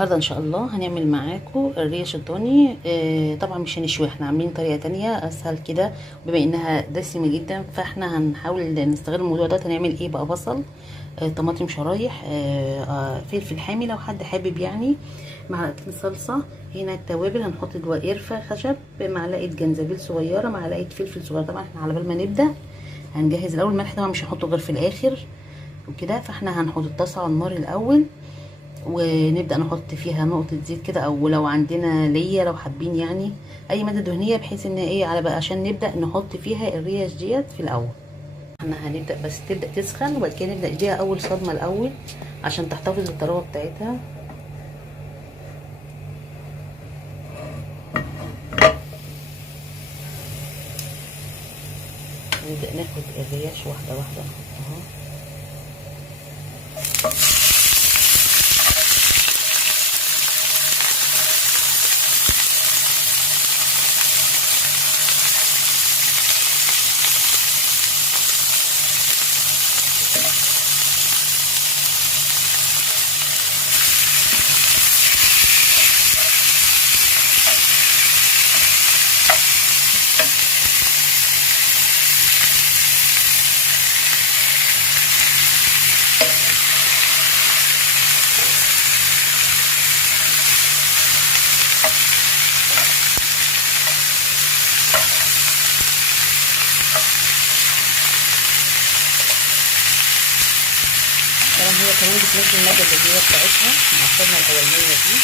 النهارده ان شاء الله هنعمل معاكم الريش الضاني. طبعا مش هنشوي، احنا عاملين طريقه تانية اسهل كده. بما انها دسمه جدا فاحنا هنحاول نستغل الموضوع ده. هنعمل ايه بقى؟ بصل، طماطم شرايح، فلفل حامي لو حد حابب يعني، معلقتين صلصه. هنا التوابل هنحط جوا قرفه خشب، معلقه جنزبيل صغيره، معلقه فلفل صغير. طبعا احنا على بال ما نبدا هنجهز الاول الملح، طبعا مش هنحطه غير في الاخر وكده. فاحنا هنحط الطاسه على النار الاول ونبدا نحط فيها نقطه زيت كده، او لو عندنا ليا لو حابين يعني اي ماده دهنيه، بحيث ان ايه على بقى عشان نبدا نحط فيها الريش ديت في الاول. احنا هنبدا بس تبدا تسخن وبعد كده نبدا نديها اول صدمه الاول عشان تحتفظ بالطراوه بتاعتها. نبدا ناخد الريش واحده واحده نحطها. طبعا هي كمان بتنزل المادة الدهنية بتاعتها مع الصدمة الأولانية دي.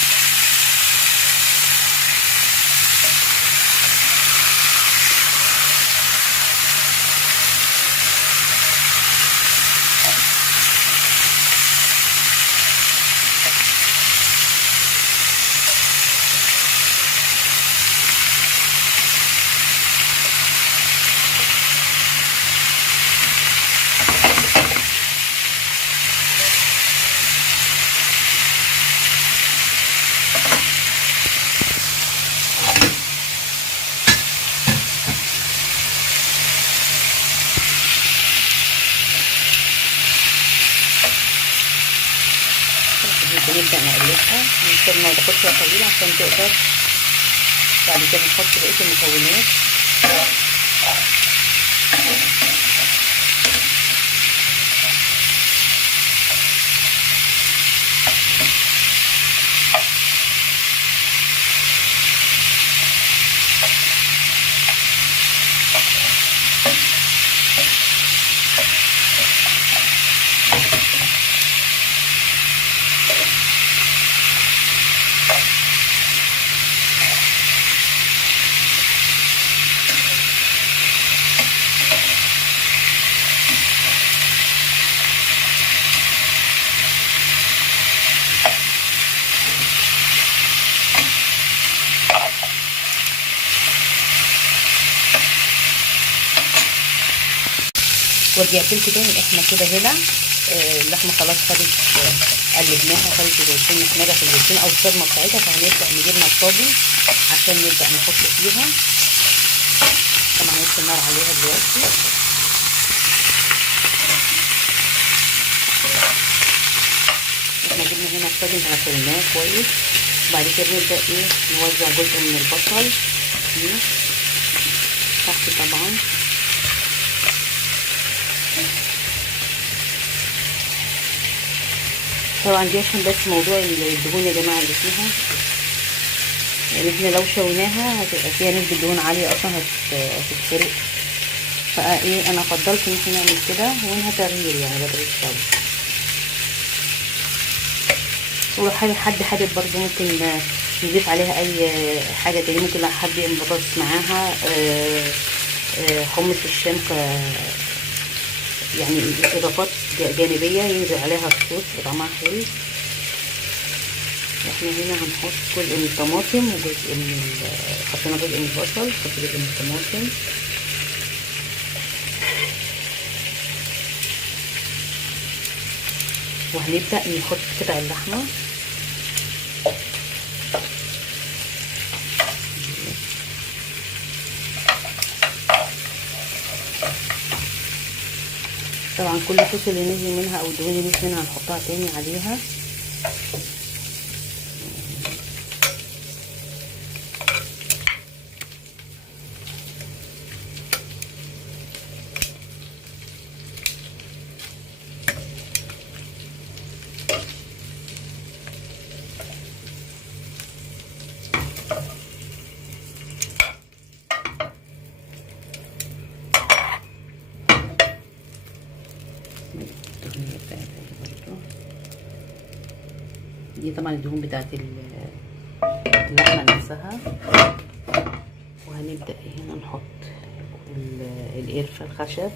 بنبدأ نقلبها، المفروض ما تاخدش وقت طويل عشان تقدر بعد كده نحط بقية المكونات. ورجعت لكم تاني. احنا كده هنا اللحمه خلاص خدت، قلبناها خدت الوشين، محمره في الوشين او الصدمه بتاعتها. فهنبدا نجيبنا الطاجن عشان نبدا نحط فيها. طبعا لسه النار عليها دلوقتي. احنا جبنا هنا الطاجن غسلناه كويس. بعد كده نبدا ايه نوزع جزء من البصل تحت طبعا. طبعا دي عشان بس موضوع الدهون يا جماعه اللي فيها، يعني احنا لو شويناها هتبقى فيها نسبه دهون عاليه اصلا هتتحرق. فايه انا فضلت ان احنا نعمل كده ومنها تغيير يعني بدل الشوي. ولو حد حابب برضو ممكن نضيف عليها اي حاجه تاني. ممكن لو حد يعمل بطاطس معاها، حمص الشام يعني اضافات جانبيه ينزل عليها الصوص طعمها حلو. احنا هنا هنحط جزء من الطماطم وجزء من حطينا جزء من البصل، نحط جزء من الطماطم وهنبدا نحط قطع اللحمه. طبعا كل الصوص اللي نزل منها او الدهون اللي نزل منها هنحطها تاني عليها. دي طبعا الدهون بتاعت اللحمه نفسها. وهنبدا هنا نحط القرفه الخشب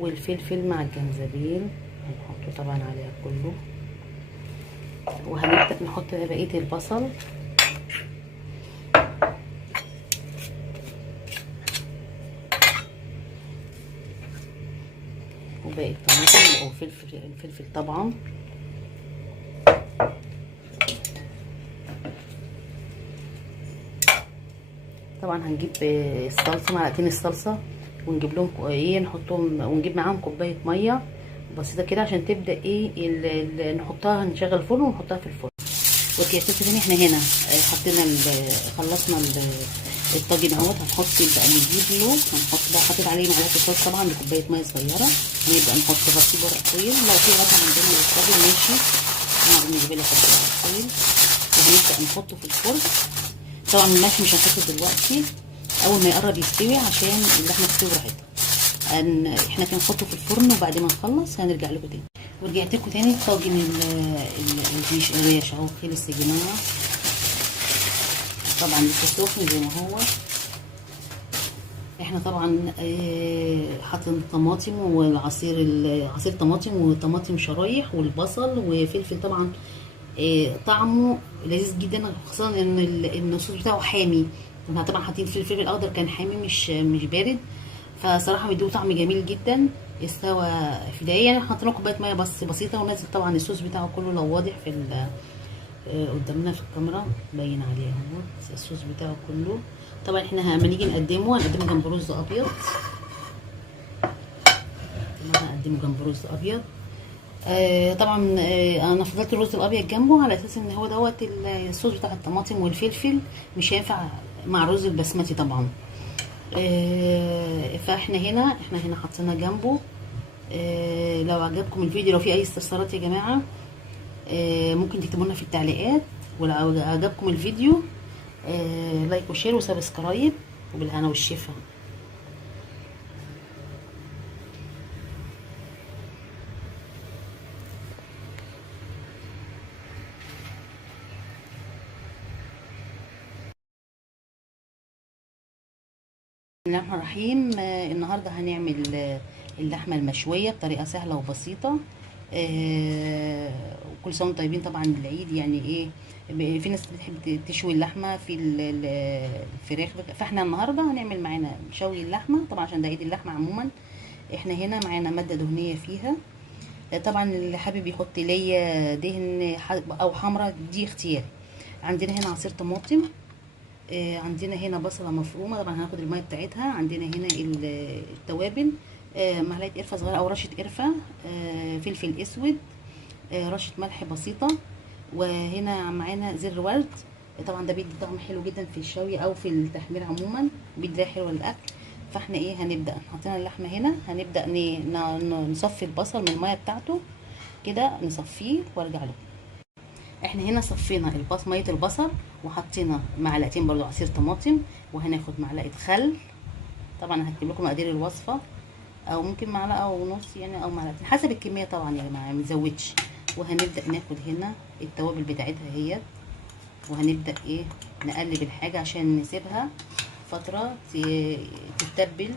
والفلفل مع الجنزبيل، هنحطه طبعا عليها كله. وهنبدا نحط بقيه البصل وباقي الطماطم الفلفل طبعا. طبعا هنجيب الصلصه، معلقتين الصلصه، ونجيب لهم ايه نحطهم، ونجيب معاهم كوبايه ميه بسيطه كده عشان تبدا ايه نحطها، نشغل الفرن ونحطها في الفرن. وكيفيه تاني احنا هنا حطينا خلصنا الطاجن اهوت. هنحط بقى نجيب له، هنحط بقى حطيت عليه معلقه صلصه طبعا بكوبايه ميه صغيره. هنبدا نحط غطيه ورق فويل، لو في غطا عندنا للطاجن ماشي، انا بالنسبه لي احط ورق فويل. وهنبدا نحطه في الفرن. طبعا الملح مش هنحطه دلوقتي، اول ما يقرب يستوي عشان اللحمه تستوي براحتها. احنا كنا نحطه في الفرن وبعد ما نخلص هنرجع لكم تاني. ورجعت لكم تاني. طاجن الريش اهو خلص يا جماعه. طبعا لسه سخن زي ما هو. احنا طبعا حاطين طماطم والعصير، عصير طماطم وطماطم شرايح والبصل وفلفل طبعا. طعمه لذيذ جدا، خاصه ان الصوص بتاعه حامي. كنا طبعا حاطين الفلفل الاخضر كان حامي مش بارد، فصراحه بيدوه طعم جميل جدا. استوى في دقيقه، يعني حطينا كوبايه ميه بس بسيطه، ونازل طبعا الصوص بتاعه كله لو واضح في قدامنا في الكاميرا باين عليه اهو الصوص بتاعه كله. طبعا احنا لما نيجي نقدمه هنقدمه جنب رز ابيض. هنقدمه جنب رز ابيض. طبعا انا فضلت الرز الابيض جنبه على اساس ان هو دوت الصوص بتاع الطماطم والفلفل مش هينفع مع الرز البسمتي طبعا. فاحنا هنا حطينا جنبه. لو عجبكم الفيديو، لو في اي استفسارات يا جماعه ممكن تكتبوا لنا في التعليقات. ولو عجبكم الفيديو لايك وشير وسبسكرايب، وبالهنا والشفا. بسم الله الرحمن الرحيم. النهارده هنعمل اللحمه المشويه بطريقه سهله وبسيطه. وكل سنه وانتم طيبين. طبعا العيد يعني ايه، في ناس بتحب تشوي اللحمه في الفراخ، فاحنا النهارده هنعمل معانا شوي اللحمه طبعا عشان ده عيد اللحمه عموما. احنا هنا معانا ماده دهنيه فيها. طبعا اللي حابب يحط ليا دهن او حمرا دي اختياري. عندنا هنا عصير طماطم، عندنا هنا بصله مفرومه، طبعا هناخد الميه بتاعتها. عندنا هنا التوابل، معلقه قرفه صغيره او رشه قرفه، فلفل اسود، رشه ملح بسيطه. وهنا معانا زر ورد، طبعا ده بيدي طعم حلو جدا في الشوي او في التحمير عموما، بيدي ريحه حلوه للاكل. فاحنا ايه هنبدا حطينا اللحمه هنا، هنبدا نصفي البصل من الميه بتاعته كده، نصفيه وارجع له. احنا هنا صفينا ميه البصل، وحطينا معلقتين برضو عصير طماطم، وهناخد معلقه خل. طبعا هكتب لكم مقادير الوصفه، او ممكن معلقه ونص يعني، او معلقتين حسب الكميه طبعا يا جماعه، ما نزودش. وهنبدا ناخد هنا التوابل بتاعتها هي، وهنبدا ايه نقلب الحاجه عشان نسيبها فتره تتبل.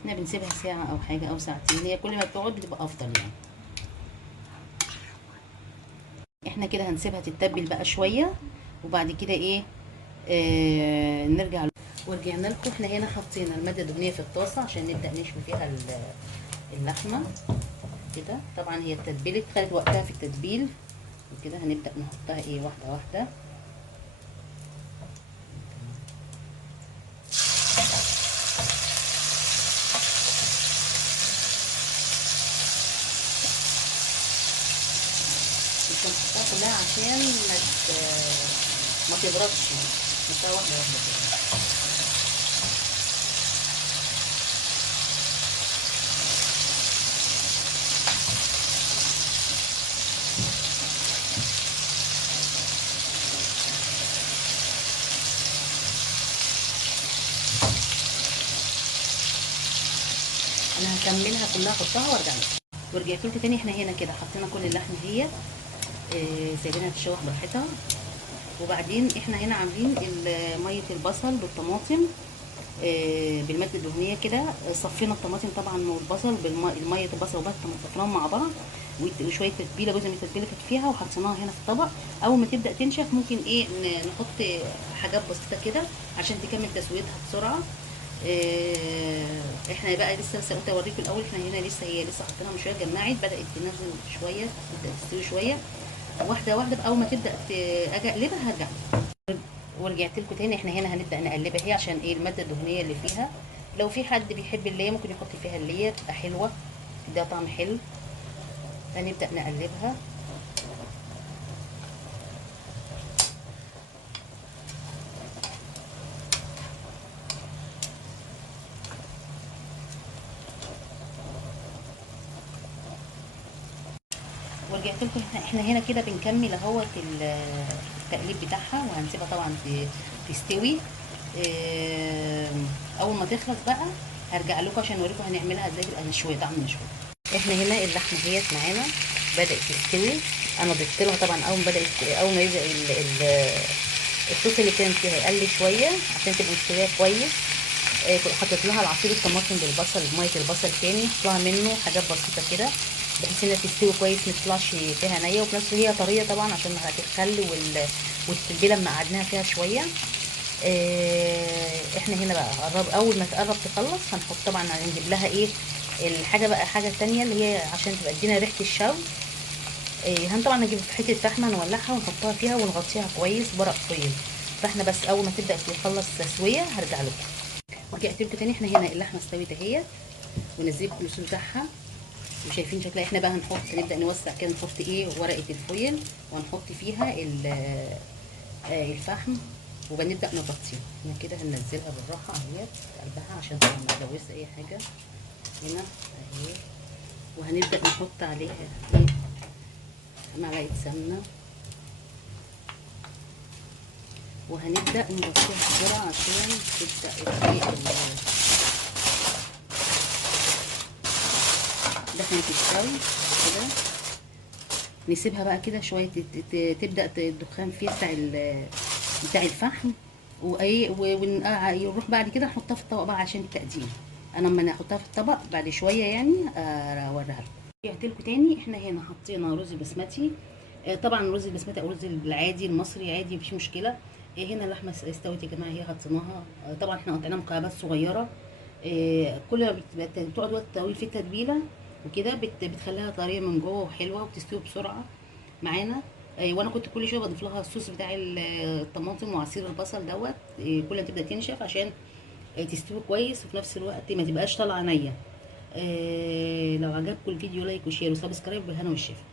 احنا بنسيبها ساعه او حاجه او ساعتين، هي كل ما بتقعد بتبقى افضل يعني. احنا كده هنسيبها تتبل بقى شويه، وبعد كده ايه نرجع. ورجعنا لكم. احنا هنا حطينا الماده الدهنيه في الطاسه عشان نبدا نشوي فيها اللحمه كده. طبعا هي اتبلت، خدت وقتها في التتبيل وكده. هنبدا نحطها ايه واحده واحده. مش هنحطها كلها عشان ما تبردش، نحطها واحده واحده كده. انا هكملها كلها احطها وارجع لكم. ورجعت لكم تاني. احنا هنا كده حطينا كل اللحمه هي سايبينها تتشوح براحتها. وبعدين احنا هنا عاملين ميه البصل بالطماطم بالماده الدهنيه كده. صفينا الطماطم طبعا والبصل بالميه البصل والبصل صفيناهم مع بعض، وشويه تتبيله، جزء من التتبيله كانت فيها، وحطيناها هنا في الطبق. اول ما تبدا تنشف ممكن نحط حاجات بسيطه كده عشان تكمل تسويتها بسرعه. احنا بقى لسه قلت اوريكم الاول. احنا هنا هي لسه حطيناها من شويه، جمعت، بدات تنزل شويه، تبدا تستوي شويه واحده واحده. اول ما تبدا اجي اقلبها هرجع. ورجعت لكم تاني. احنا هنا هنبدا نقلبها هي عشان ايه؟ الماده الدهنيه اللي فيها. لو في حد بيحب الليه ممكن يحط فيها الليه، بتبقى حلوه، تديها طعم حلو. هنبدا نقلبها. ورجعت لكم. احنا هنا كده بنكمل اهوت التقليب بتاعها، وهنسيبها طبعا تستوي. اول ما تخلص بقى هرجع لكم عشان اوريكم هنعملها ازاي تبقى مشويه، طعم مشوي. احنا هنا اللحمه هي معانا بدات تستوي. انا ضفت لها طبعا اول ما يبدا الصوص اللي كان فيها يقل شويه عشان تبقى مستويه كويس. حطيت لها العصير الطماطم بالبصل بميه البصل تاني، حط لها منه حاجات بسيطه كده بحيث انها تستوي كويس، ما تطلعش فيها نيه، وفي نفس الوقت هي طريه طبعا عشان هتتخل والتتبيله لما قعدناها فيها شويه. احنا هنا بقى اول ما تقرب تخلص هنحط طبعا، هنجيب لها ايه الحاجه بقى، حاجه تانية اللي هي عشان تبقى تدينا ريحه الشوي. طبعا نجيب حته فحمه نولعها ونحطها فيها ونغطيها كويس بورق فويل. فاحنا بس اول ما تبدا تخلص تسويه هرجع لكم. ورجعت لكم تاني. احنا هنا اللحمه استوت اهي، ونزلت الصوص بتاعها وشايفين شكلها. احنا بقى نبدا نوسع كده، نحط ورقه الفويل ونحط فيها الفحم، وبنبدا نغطيها. احنا كده هننزلها بالراحه اهي قلبها عشان طبعا ما نلوث اي حاجه هنا اهي. وهنبدا نحط عليها معلقه سمنه، وهنبدا نغطيها بسرعه عشان تبدا دخلت تستوي كده. نسيبها بقى كده شويه تبدا الدخان فيها بتاع الفحم، ونروح بعد كده نحطها في الطبق بقى عشان التقديم. انا لما احطها في الطبق بعد شويه يعني اوريها لكم. رجعت لكم تاني. احنا هنا حطينا رز بسمتي. طبعا الرز البسمتي او الرز العادي المصري عادي مفيش مشكله. هنا اللحمه استوت يا جماعه، هي حطيناها. طبعا احنا قطعناها مكعبات صغيره. كل ما بتقعد وقت طويل في التتبيله وكده بتخليها طريه من جوه وحلوه وبتستوي بسرعه معانا. وانا كنت كل شويه بضيف لها الصوص بتاع الطماطم وعصير البصل دوت كل ما تبدا تنشف عشان تستوي كويس، وفي نفس الوقت ما تبقاش طالعه نيه. لو عجبكم الفيديو لايك وشير وسبسكرايب، بالهنا والشفا.